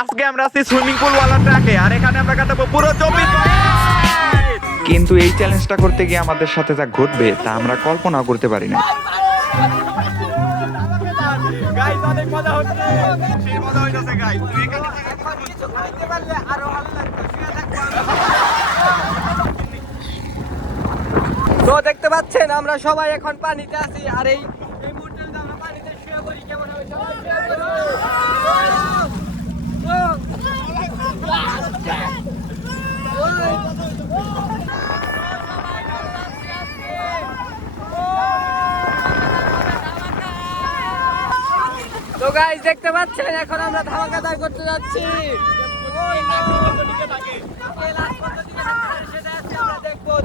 আজকে আমরা আছি সুইমিং পুল ওয়ালা ট্র্যাকে, আর এখানে আমরা কাটাবো পুরো 24 ঘন্টা। কিন্তু এই চ্যালেঞ্জটা করতে গিয়ে আমাদের সাথে যা ঘটবে তা আমরা কল্পনা করতে পারি না। গাইস অনেক মজা হচ্ছে, সেই মজা হইতাছে গাইস। তুমি এখানে কিছু খাইতে পারলে আরো ভালো লাগবে। তো দেখতে পাচ্ছেন আমরা সবাই এখন পানিতে আছি, আর এই মুহূর্তে আমরা পানিতে শুয়ে পড়ি। কেমন হবে সবাই শুয়ে পড়ি। তো গাইস দেখতে পাচ্ছেন এখন আমরা ধামাকাদার করতে যাচ্ছি।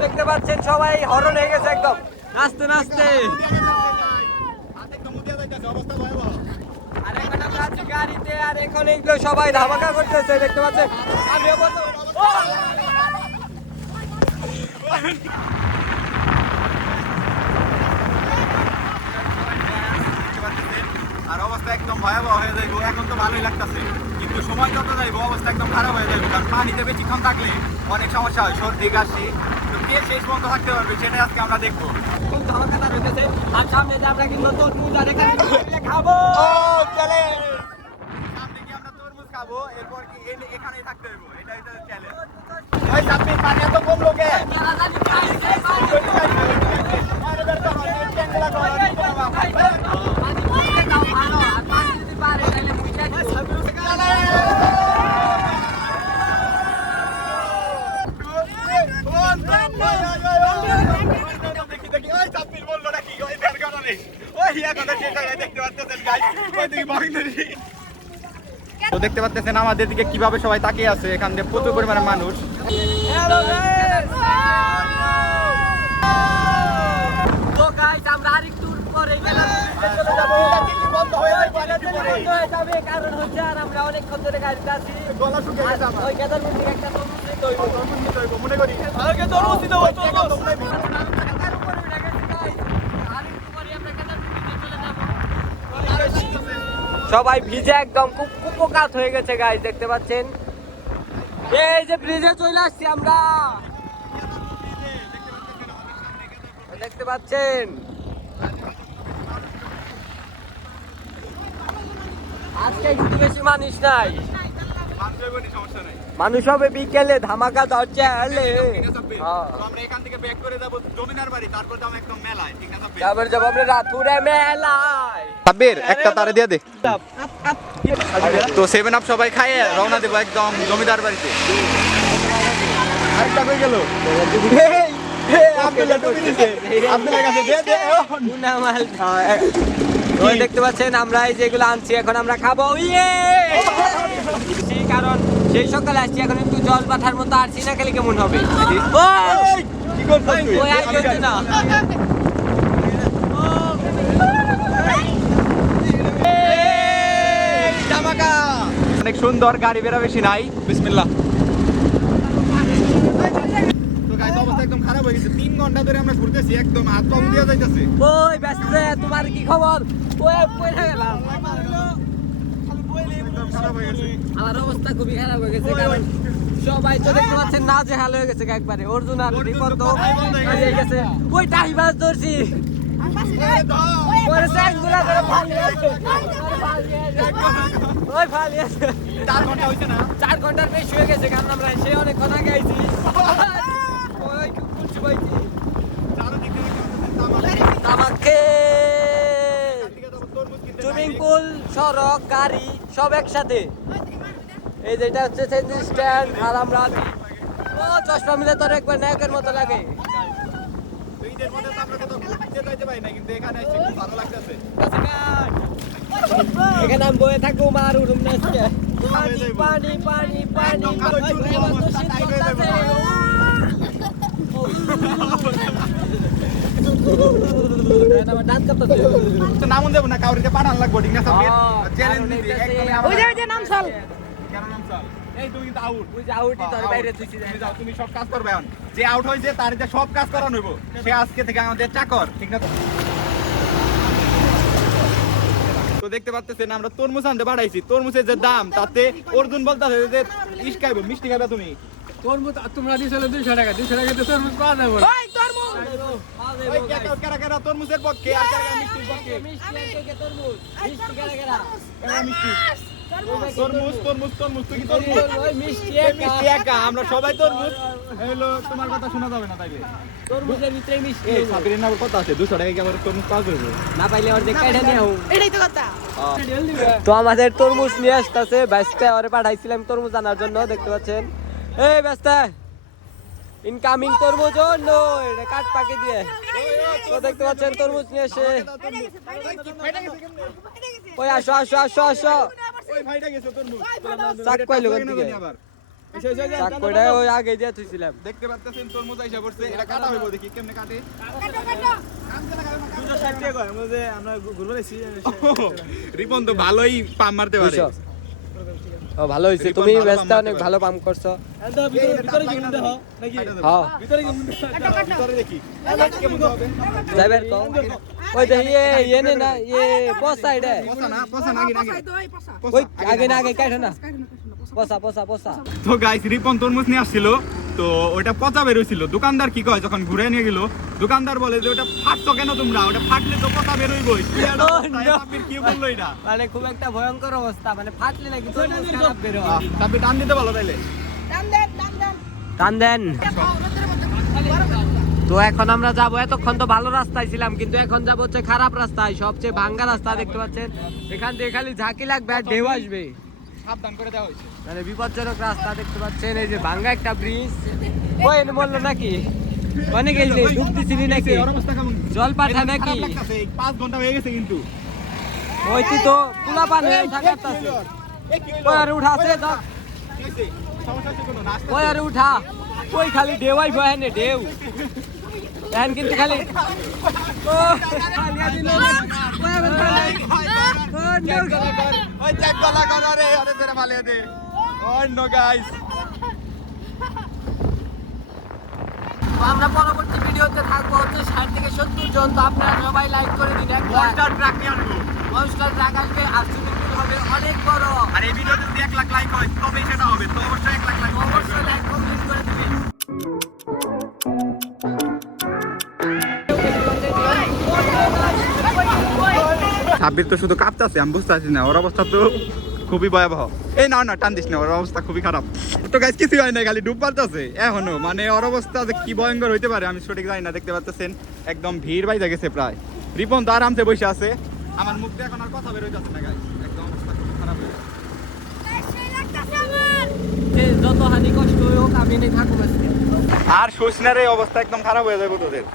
দেখতে পাচ্ছেন সবাই হরণ হয়ে গেছে একদম নাচতে নাচতে। আর এখন আমরা আছি গাড়িতে, আর এখন এইগুলো সবাই ধামাকা করতেছে দেখতে পাচ্ছেন। আমিও আর অবস্থা একদম ভয়াবহ হয়ে যাইব। এখন তো ভালোই লাগতেছে, কিন্তু সময় যত যাইব অবস্থা একদম খারাপ হয়ে যাবে। কারণ পানিতে বেশিক্ষণ থাকলে অনেক সমস্যা হয়, সর্দি কাশি। তো কে শেষ পর্যন্ত থাকতে পারবে সেটাই আজকে আমরা দেখবো। খুব ধামাকাদার হইতেছে। আর সামনে যে আমরা কিন্তু তরমুজ আর এখানে খাবো। চলে সামনে গিয়ে আমরা তরমুজ খাবো, এরপর কি এখানেই থাকতে হইব। এটাই তো চ্যালেঞ্জ। ওই সাপি পানি এত কম লোকে তো দেখতে পাচ্ছেন আমাদের দিকে কিভাবে সবাই তাকিয়ে আছে। এখান থেকে প্রচুর পরিমাণে মানুষ। তো গাইস আমরা আরেকটু পরে গেলাম, কারণ হচ্ছে আর আমরা অনেকক্ষণ ধরে গাড়িতে আছি। ওই কেদারপুর থেকে একটা মনে করি সবাই ভিজে একদম কুপোকাত হয়ে গেছে গাইস দেখতে পাচ্ছেন। এই যে ব্রিজে চলে আসছি আমরা, দেখতে পাচ্ছেন। আজকে একটু বেশি মানুষ নাই, মানুষ হবে বিকেলে ধামাকা দরজা এলে। আমরা এখান থেকে ব্যাক করে যাব জমিনার বাড়ি, তারপর যাবো একদম মেলায়। ঠিক আছে, তারপর যাবো আমরা রাতুরে মেলায়। সাব্বির একটা তারে দিয়ে দে। তো 7 আপ সবাই খাইয়ে রওনা দেবো একদম জমিদার বাড়িতে। আরেকটা কই গেল? ওই দেখতে পাচ্ছেন আমরা এই যেগুলো আনছি এখন আমরা খাবো। কারণ সেই সকালে আসছি, এখন একটু জল পাঠার মতো আসছি না, খেলে কেমন হবে? না অনেক সুন্দর, গাড়ি বেরা বেশি নাই। বিসমিল্লাহ। তো গাইস অবস্থা একদম খারাপ হয়ে গেছে। 3 ঘন্টা ধরে আমরা ঘুরতেছি, একদম হাত কম দিয়ে যাইতেছে। ওই ব্যস্ত রে, তোমার কি খবর? ওই পয়সা গেলাম, খারাপ হয়ে গেছে। আমার অবস্থা খুবই খারাপ হয়ে গেছে। কারণ সবাই তো দেখতে পাচ্ছেন না যে হাল হয়ে গেছে একবারে। অর্জুন আর রিপন তো হয়ে গেছে। ওই টাই মাছ ধরছি, ওই ফালি আছে। 4 ঘন্টা হইছে না? 4 ঘন্টার বেশি হয়ে গেছে, কারণ আমরা সে অনেকক্ষণ আগে আইছি। ওই কুলছি পাইছি আমাকে। সুইমিং পুল, সড়ক, গাড়ি সব একসাথে। এই যেটা হচ্ছে স্ট্যান্ড, আর আমরা ও চশমা মিলে তোর একবার নায়কের মতো লাগে। ঈদের মধ্যে তো আমরা কোথাও ঘুরতে যাইতে পারি না, কিন্তু এখানে এসে খুব ভালো লাগতেছে। এখানে আমি বয়ে থাকবো, মার উড়ুম না আজকে। পানি পানি পানি পানি নামন দেবো না, কাউরিতে পাঠান লাগবো। ঠিক আছে, চ্যালেঞ্জ দিছি একদম। নাম সাল কেন নাম চাল? এই তুমি কিন্তু আউট। ওই যে আউটই তোর বাইরে তুই যাও, তুমি সব কাজ করবে এখন। যে আউট হয়েছে তার যে সব কাজ করানো হইব, সে আজকে থেকে আমাদের চাকর। ঠিক না? তো দেখতে পাচ্ছেন আমরা তরমুজ আনতে পাঠাইছি, তরমুজের যে দাম তাতে অর্জুন বলতেছে যে ইস খাইবো, মিষ্টি খাবে তুমি। তরমুজ তোমরা দিয়েছিলে 200 টাকা, 200 টাকাতে তরমুজ পাওয়া যাবে না। ওই কারা তরমুজের পক্ষে আর কারা মিষ্টির পক্ষে? কারা মিষ্টি? তরমুজ তুই কি তরমুজ? মিষ্টি এই মিষ্টি একা, আমরা সবাই তরমুজ। হলো তোমার কথা শোনা যাবে না তাইলে। তরমুজের ভিতরে মিষ্টি এই সাবিরের নাম কত আছে? 200 টাকা কি আবার তরমুজ পাওয়া যাবে? না পাইলে ওর দেখে এটা নিয়ে এটাই তো কথা। তো আমাদের তরমুজ নিয়ে আসতেছে, ব্যস্ত ওরে পাঠাইছিলাম তরমুজ আনার জন্য, দেখতে পাচ্ছেন। এই ব্যস্ত ইনকামিং তরমুজ নো, এটা কাট পাকে দিয়ে। তো দেখতে পাচ্ছেন তরমুজ নিয়ে এসে, ওই আসো আসো আসো আসো, ওই ভাইটা গেছে তরমুজ। চাক কইলো কোন দিকে? আবার চাক কইটা ওই আগে দিয়ে থুইছিলাম। দেখতে পাচ্ছেন তরমুজ আইসা পড়ছে, এটা কাটা হইব, দেখি কেমনে কাটে। রিপন তো ভালোই পাম মারতে পারে। ও ভালো হইছে, তুমি ব্যস্ত অনেক ভালো পাম করছো। ভিতরে কি মনে দেখো নাকি? হ্যাঁ ভিতরে কি মনে দেখো? ভিতরে দেখি কেমন হবে। যাবেন তো ওই দেখি ইয়ে নে না, ইয়ে পচা এটা পচা নাকি ওই আগে না আগে কাটে না, পচা পচা পচা। তো গাইস রিপন তরমুজ নিয়ে আসছিল, তো ওটা পচা বের হইছিল। দোকানদার কি কয় যখন ঘুরে নিয়ে গেল, দোকানদার বলে যে ওটা ফাটতো কেন তোমরা? ওটা ফাটলে তো পচা বের হইবই। কি বললো এটা? মানে খুব একটা ভয়ঙ্কর অবস্থা, মানে ফাটলে নাকি তরমুজ খারাপ বের হয়। তারপরে টান দিতে বলো তাইলে। টান দেন। তো এখন আমরা যাবো, এতক্ষণ তো ভালো রাস্তায় ছিলাম, কিন্তু এখন যাবো হচ্ছে খারাপ রাস্তায়, সবচেয়ে ভাঙ্গা রাস্তা। দেখতে পাচ্ছেন এখান থেকে খালি ঝাঁকি লাগবে আর ঢেউ আসবে, সাবধান করে দেওয়া হয়েছে। মানে বিপজ্জনক রাস্তা। দেখতে পাচ্ছেন এই যে ভাঙ্গা একটা ব্রিজ। ওই এনে বললো নাকি অনেক এই যে ডুবতেছিলি নাকি, ওর অবস্থা কেমন? জল পাঠা নাকি? খারাপ লাগতাছে, 5 ঘন্টা হয়ে গেছে কিন্তু। ওই তো পোলা পানি থাকাতেছে। ওই আরে উঠাছে যাক, কি হইছে? সমস্যা হচ্ছে কোনো? নাস্তা ওই আরে উঠা, ওই খালি ঢেউই বহেনে ঢেউ। এখন কিন্তু খালি ও খালি দিল ওই আবার খালি ওই চেক গলা করা রে, আরে তেরে মালিয়ে দে। ওই নো গাইস, আমরা পরবর্তী ভিডিওতে থাকবো হচ্ছে 60 থেকে 70 জন। তো আপনারা সবাই লাইক করে দিন, এক মনস্টার ট্রাক নিয়ে আসবো। মনস্টার ট্রাক আসবে আর সুইমিং পুল হবে অনেক বড়। আর এই ভিডিওতে যদি 1 লাখ লাইক হয় তবেই সেটা হবে। তো অবশ্যই 1 লাখ লাইক অবশ্যই লাইক কমপ্লিট করে দিবেন। সাব্বির তো শুধু কাঁপতাছে, আমি বুঝতে পারছি না, ওর অবস্থা তো খুবই ভয়াবহ। এই না না টান দিস না, ওর অবস্থা খুবই খারাপ। তো গাইস কিছু হয় না, খালি ডুব পারতাছে এখনো, মানে ওর অবস্থা যে কি ভয়ঙ্কর হইতে পারে আমি সঠিক জানি না। দেখতে পাচ্ছেন একদম ভিড় বাইজা গেছে প্রায়। রিপন তো আরামসে বসে আছে, আমার মুখ দিয়ে এখন আর কথা বের হইতাছে না গাইস, একদম অবস্থা খুবই খারাপ হয়ে গেছে। যে যত হানি কষ্ট হোক আমি নেই থাকবো আজকে। আর শুসনার এই অবস্থা একদম খারাপ হয়ে যাবে তোদের।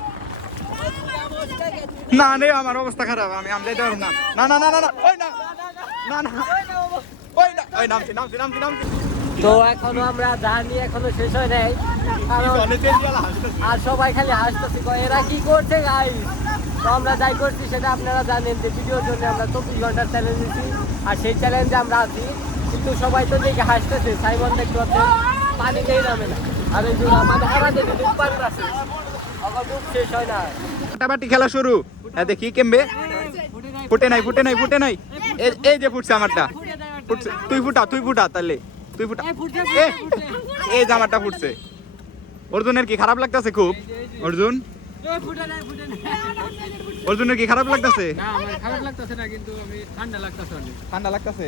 না রে আমার অবস্থা খারাপ, আমি যাইতে পারবো না। না না না না না, ওই না না না ওই না, ওই নামছি নামছি নামছি নামছি। তো এখনো আমরা জার্নি এখনো শেষ হয় নাই, কারণ আর সবাই খালি হাসতেছে, কয় এরা কি করছে গাইস। তো আমরা যাই করছি সেটা আপনারা জানেন যে ভিডিওর জন্য আমরা 24 ঘন্টার চ্যালেঞ্জ দিচ্ছি, আর সেই চ্যালেঞ্জে আমরা আছি। কিন্তু সবাই তো দেখে হাসতেছে, সাইমন দেখতে পাচ্ছেন পানিতেই নামে না, আর এই যে আমাদের ডুব পারতেছে, আমার ডুব শেষ হয় না। ফাটাফাটি খেলা শুরু। হ্যাঁ দেখি কেমবে ফুটে নাই ফুটে নাই ফুটে নাই, এই যে ফুটছে আমারটা ফুটছে। তুই ফুটা তাহলে তুই ফুটা। এই জামারটা ফুটছে। অর্জুনের কি খারাপ লাগতেছে খুব? অর্জুনের কি খারাপ লাগতেছে? না আমার খারাপ লাগতেছে না, কিন্তু আমি ঠান্ডা লাগতেছে অনেক। ঠান্ডা লাগতেছে?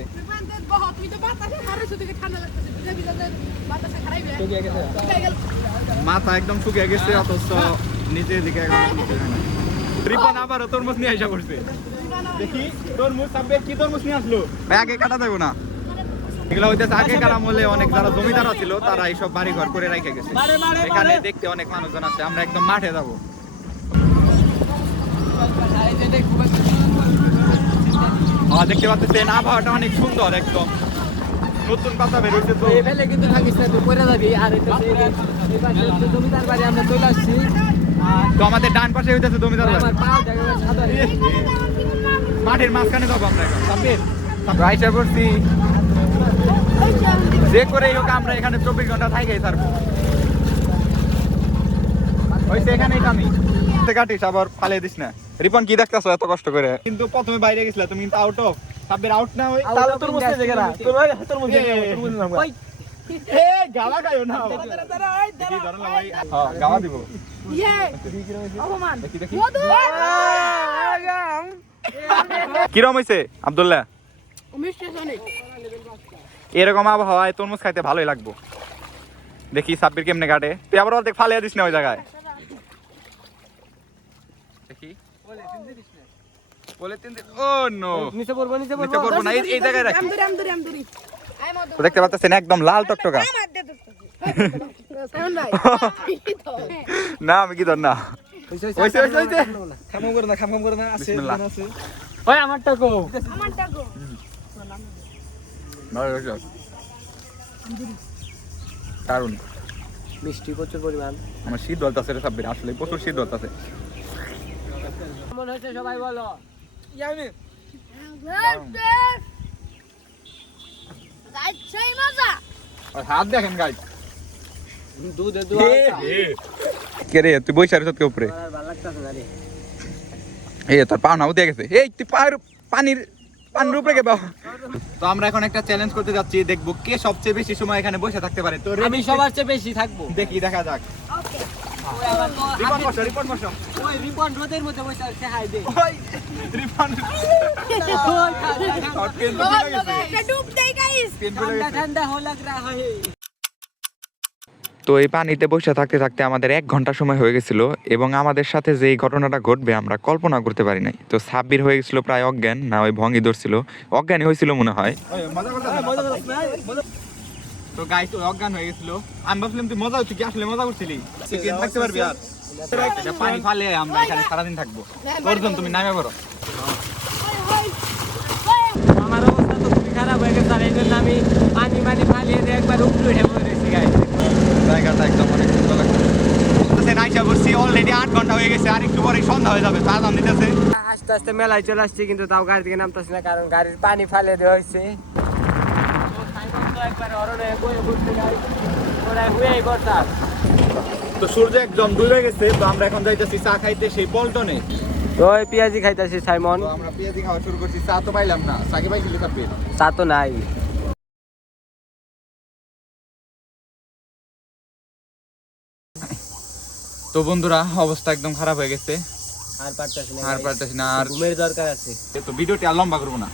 মাথা একদম শুকিয়ে গেছে, অথচ নিচের দিকে রিপন আবার তরমুজ নিয়ে আসা করছে। দেখি তরমুজ সাব্বির কি তরমুজ নিয়ে আসলো? ভাই আগে কাটা দেবো না, এগুলো হইতেছে আগে কাটা মলে অনেক যারা জমিদার ছিল তারা এইসব বাড়ি ঘর করে রেখে গেছে। এখানে দেখতে অনেক মানুষজন আছে, আমরা একদম মাঠে যাবো। দেখতে পাচ্ছেন আবহাওয়াটা অনেক সুন্দর, একদম নতুন পাতা বের হয়েছে। তো এবেলে কিন্তু থাকিস না, তুই পড়ে যাবি। আর এটা এই পাশে হচ্ছে জমিদার বাড়ি, আমরা চলে আসছি। তো আমাদের ডান পাশে হইতেছে জমিদার বাড়ি। আমার পা দেখা গেছে সাদা। মাঠের মাঝখানে যাবো আমরা এখন। সাব্বির রাইসা করছি যে করে হোক আমরা এখানে 24 ঘন্টা থাকি থাকবো। হইছে এখানেই কামি কাটিস, আবার ফালিয়ে দিস না। রিপন কি দেখতেছো এত কষ্ট করে? কিন্তু প্রথমে বাইরে গেছিলা তুমি, কিন্তু আউট অফ সাব্বির আউট না হই তাহলে তোর মুছে দেখে না তোর মুছে ওই এ গাওয়া গায়ো না দেখি ধরো না ভাই হ্যাঁ গাওয়া দিব দেখি দেখি কিরম হইছে আব্দুল্লাহ এরকম আবহাওয়ায় তরমুজ খাইতে ভালোই লাগবো দেখি সাব্বির কেমনে কাটে তুই আবার অর্ধেক ফালিয়ে দিস না ওই জায়গায় দেখি বলে তিন ও নো নিচে পড়বো নিচে পড়বো না এই জায়গায় রাখি তো দেখতে পাচ্ছেন একদম লাল টকটকা না আমি কি ধর না হইছে খাম করে না আছে ওই আমারটা কো কারণ মিষ্টি প্রচুর পরিমাণ আমার শীত দলতাছে রে সাব্বির আসলে প্রচুর শীত দলতাছে কেমন হয়েছে সবাই বলো হাত দেখেন গাইস দুধে কে রে তুই বই সারে সত্যি উপরে ভালো লাগতেছে না রে এই তোর পা নাও দিয়ে গেছে এই তুই পানির উপরে কে বাবা তো আমরা এখন একটা চ্যালেঞ্জ করতে যাচ্ছি দেখবো কে সবচেয়ে বেশি সময় এখানে বসে থাকতে পারে তো আমি সবার চেয়ে বেশি থাকবো দেখি দেখা যাক রিপন বসো ওই রিপন রোদের মধ্যে বসে আছে হাই দে ওই রিপন ঠান্ডা ঠান্ডা हो लग रहा है তো এই পানিতে বসে থাকতে থাকতে আমাদের 1 ঘন্টা সময় হয়ে গেছিল এবং আমাদের সাথে যে এই ঘটনাটা ঘটবে আমরা কল্পনা করতে পারি নাই তো সাব্বির হয়ে গেছিল প্রায় অজ্ঞান না ওই ভঙ্গি ধরছিল অজ্ঞানই হয়েছিল মনে হয় তো গাইস ওই অজ্ঞান হয়ে গেছিল আমি ভাবছিলাম তুই মজা হচ্ছে কি আসলে মজা করছিলি তুই কি থাকতে পারবি আর এটা পানি ফালে আমরা এখানে সারাদিন থাকবো তোর জন্য তুমি নামে পড়ো আমার অবস্থা তো খুবই খারাপ হয়ে গেছে আর এই জন্য আমি পানি ফালিয়ে দিয়ে একবার উপরে উঠে পড়েছি গাইস জায়গাটা একদম অনেক সুন্দর লাগছে নাইসা করছি অলরেডি 8 ঘন্টা হয়ে গেছে আর একটু পরে সন্ধ্যা হয়ে যাবে তার দাম দিতেছে আস্তে আস্তে মেলায় চলে আসছি কিন্তু তাও গাড়ি থেকে নামতেছি না কারণ গাড়ির পানি ফালিয়ে দেওয়া হয়েছে তো সূর্য একদম ডুবে গেছে তো আমরা এখন যাইতেছি চা খাইতে সেই পল্টনে ওই পেঁয়াজি খাইতেছি সাইমন তো আমরা পেঁয়াজি খাওয়া শুরু করছি চা তো পাইলাম না চাকে পাইছিলি সাব্বির চা তো নাই তো বন্ধুরা অবস্থা একদম খারাপ হয়ে গেছে আর পারতেছি না আর ঘুমের দরকার আছে তো ভিডিওটি আর লম্বা করবো না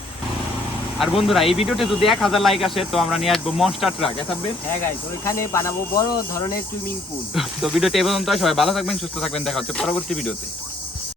আর বন্ধুরা এই ভিডিওতে যদি 1000 লাইক আসে তো আমরা নিয়ে আসবো মনস্টার ট্রাক সাব্বির হ্যাঁ গাইস ওইখানে বানাবো বড় ধরনের সুইমিং পুল তো ভিডিওটি এই পর্যন্ত সবাই ভালো থাকবেন সুস্থ থাকবেন দেখা হচ্ছে পরবর্তী ভিডিওতে